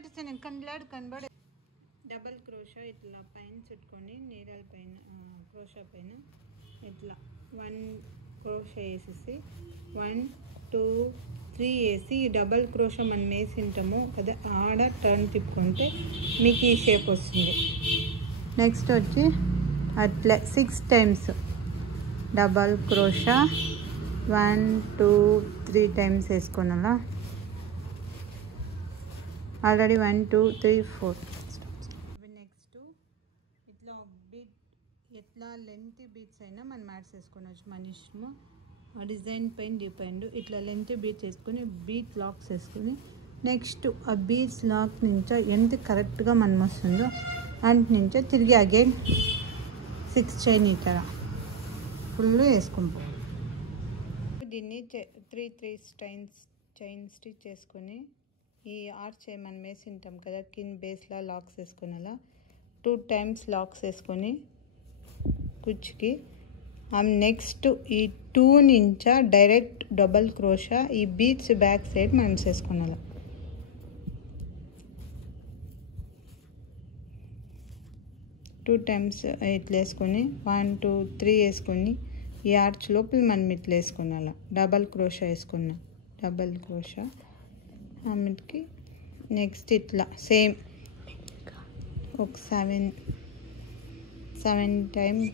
పెట్టేస్తే నేను కనబడే డబల్ క్రోషా ఇట్లా పైన చుట్టుకొని నీడల పైన క్రోషా పైన ఇట్లా 1 క్రోషా వేసేసి 1 2 3 వేసి డబల్ క్రోషా మనం వేసింటాము అదే ఆడ టర్న్ తిప్పుకుంటే మీకు ఈ షేప్ వస్తుంది. నెక్స్ట్ వచ్చి అట్లా 6 టైమ్స్ డబల్ క్రోషా 1 2 3 టైమ్స్ వేసుకున్నాలా. ఆల్రెడీ 1 2 3 4. నెక్స్ట్ ఇట్లా బీట్ ఎట్లా లెంత్ బీట్స్ అయినా మనం మ్యాట్స్ వేసుకోవచ్చు మన ఇష్టము. ఆ డిజైన్ పైన డిపెండ్. ఇట్లా లెంత్ బీట్స్ వేసుకొని బీట్ లాక్స్ వేసుకొని నెక్స్ట్ ఆ బీట్స్ లాక్ నుంచి ఎంత కరెక్ట్గా మనం వస్తుందో అంత నుంచో తిరిగి అగైన్ 6 చైన్ ఇక్కడ ఫుల్ వేసుకుంటాం. దీన్ని 3 చైన్ స్టిచ్ చేసుకొని ఈ ఆర్చ్ మనం వేసింటాం కదా కింద బేస్లో లాక్స్ వేసుకుని అలా 2 టైమ్స్ లాక్స్ వేసుకొని కుచ్చుకి నెక్స్ట్ ఈ 2 నుంచా డైరెక్ట్ డబల్ క్రోషా ఈ బీట్స్ బ్యాక్ సైడ్ మనం వేసుకున్నాం. 2 టైమ్స్ ఇట్లా వేసుకొని 1 2 3 వేసుకొని ఈ ఆర్చ్ లోపల మనం ఇట్లా వేసుకున్నాం. డబల్ క్రోషా వేసుకున్నాం. డబల్ క్రోషా ఆమెకి నెక్స్ట్ ఇట్లా సేమ్ ఒక 7 టైమ్స్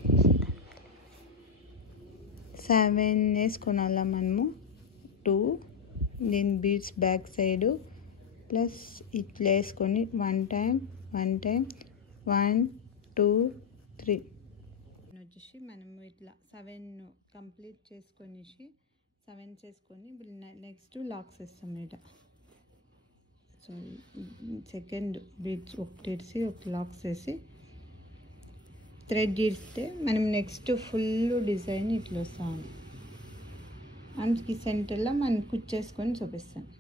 7 వేసుకున్నాం మనము. 2 దీని బీట్స్ బ్యాక్ సైడు ప్లస్ ఇట్లా వేసుకొని 1 టైం 1 2 3 వచ్చేసి మనము ఇట్లా 7 కంప్లీట్ చేసుకొని 7 చేసుకొని నెక్స్ట్ లాక్స్ వేస్తాం ఇక్కడ. సో సెకండ్ బీట్స్ ఒకటి ఒక లాక్స్ వేసి థ్రెడ్ ఇస్తే మనం నెక్స్ట్ ఫుల్ డిజైన్ ఇట్లా వస్తాము. అందుకే సెంటర్లో మనం కుచ్చేసుకొని చూపిస్తాను.